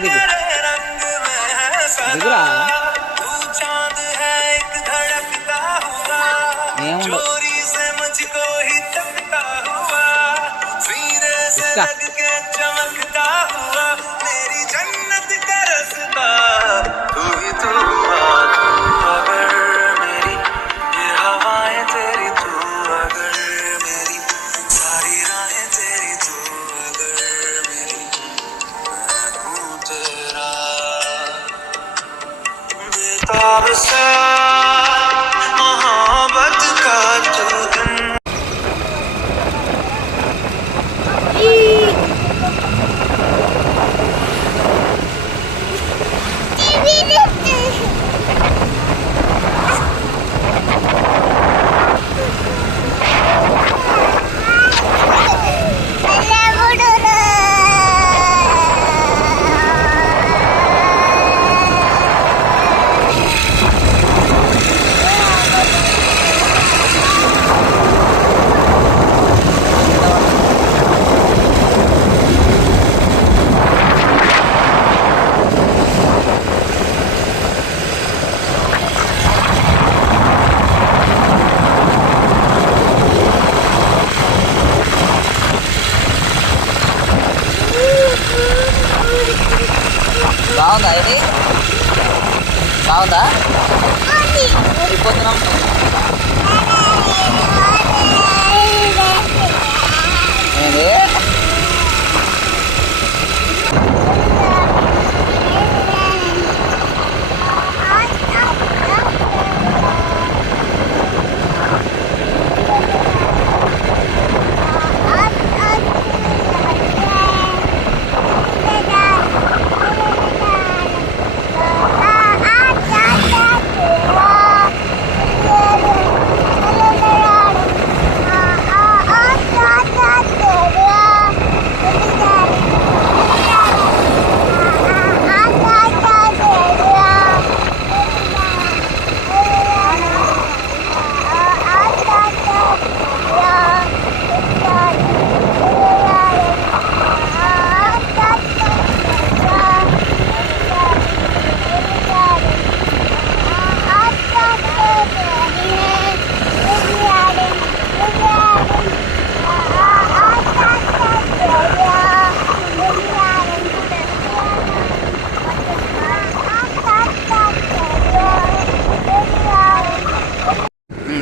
దిగు దిగురా ఏముండవు ఇసుక బాగుందా ఇది బాగుందా వెళ్ళిపోతున్నాం ఏంది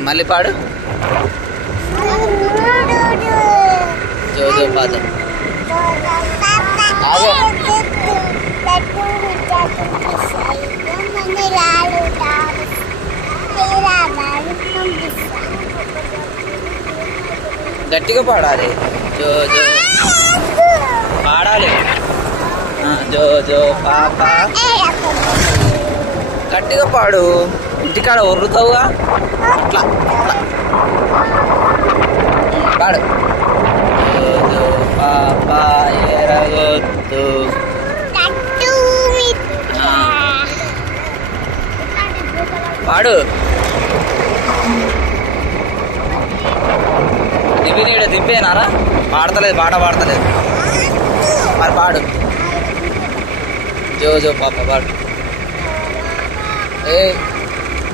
మళ్ళీ పాడు జోజో పాదం గట్టిగా పాడాలి జోజో పాడాలి జోజో పాప గట్టిగా పాడు ఇంటికాడ ఒర్రుతావుగా అట్లా పాడు జోజో పాప ఎరగొద్దు పాడు దివ్య దింపేనారా పాడతలేదు పాట పాడతలేదు మరి పాడు జోజో పాప పాడు ఏ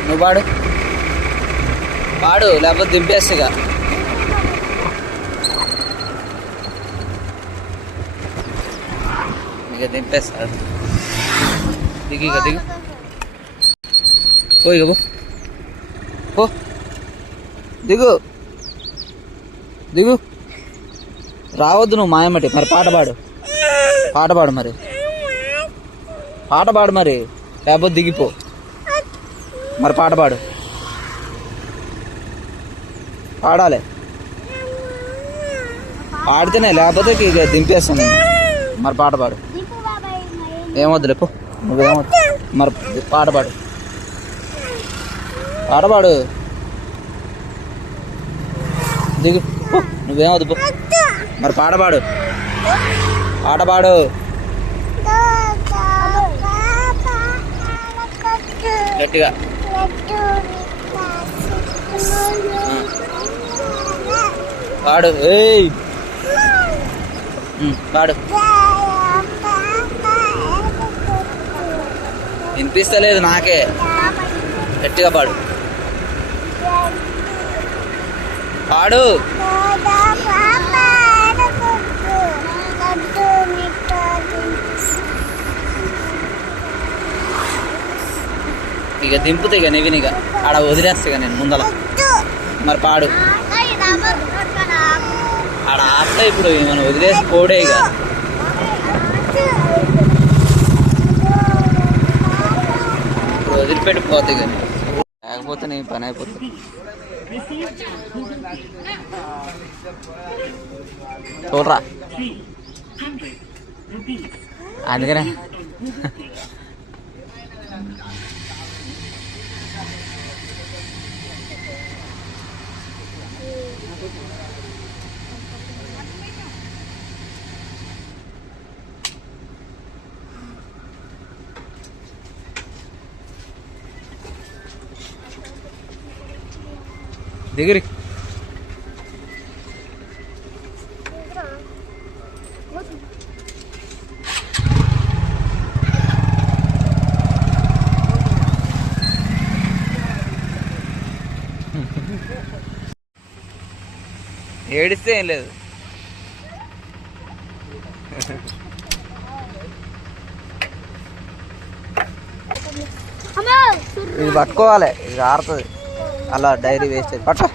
నువ్వు పాడు పాడు లేకపోతే దింపేస్తా ఇక దింపేస్తా దిగు ఇక దిగు ఇక పో దిగు దిగు రావద్దు నువ్వు మాయమటి మరి పాట పాడు మరి పాట పాడు మరి లేకపోతే దిగిపో మరి పాట పాడు పాడాలి పాడితేనే లేకపోతే ఇక దింపేస్తాను నేను మరి పాట పాడు ఏమొద్దులే పో నువ్వేమొద్దు మరి పాట పాడు దిగు పో నువ్వేమొద్దు పో మరి పాట పాడు గట్టిగా పాడు పాడు వినిపిస్తలేదు నాకే. గట్టిగా పాడు. పాడు. ఇక దింపుతా ఇక నెవిని ఇక ఆడ వదిలేస్తా ఇక నేను ముందల. మరి పాడు. ఆడ ఆపుతా ఇప్పుడు మనం వదిలేసి పోడే ఇక. ఇప్పుడు వదిలిపెట్టిపోతే ఇక లేకపోతే నీ పని అయిపోతుంది. చూడరా అందుకనే దిగిరి. ఏడిస్తే ఏం లేదు. ఇది పట్టుకోవాలి, ఇది ఆరుతుంది. అలా డైరీ వేస్ట్ పట్టు.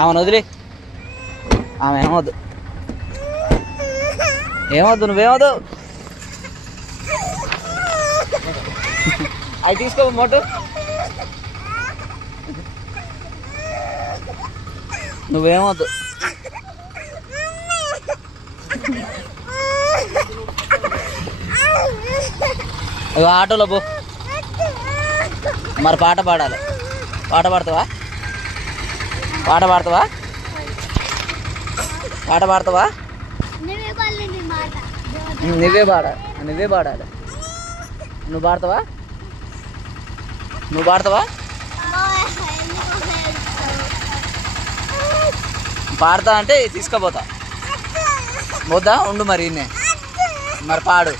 ఆమెను వదిలే. ఆమె ఏమవద్దు, ఏమవద్దు, నువ్వేమవద్దు. అవి తీసుకో మోటు. నువ్వేమవద్దు. ఆటోలో పో. మరి పాట పాడాలి. పాట పాడతావా? పాట పాడతావా? పాట పాడతావా? నువ్వే పాడాలి. నువ్వే పాడాలి. నువ్వు పాడతావా? నువ్వు పాడతావా? పాడతా అంటే తీసుకుపోతా. వద్దా? ఉండు మరి. మరి పాడు.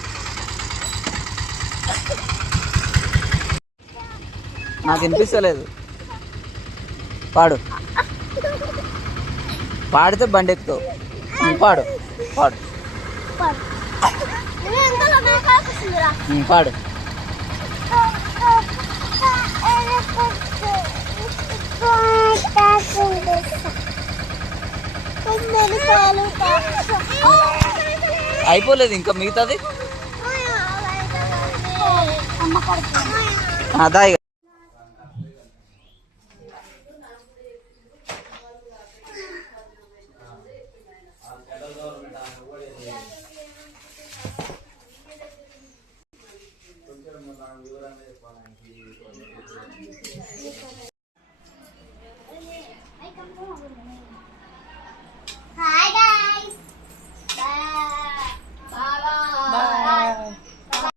నాకు వినిపిస్తలేదు. పాడు. పాడితే బండి ఎక్కుతావు. పాడు పాడు పాడు. అయిపోలేదు ఇంకా మిగతాది. అదా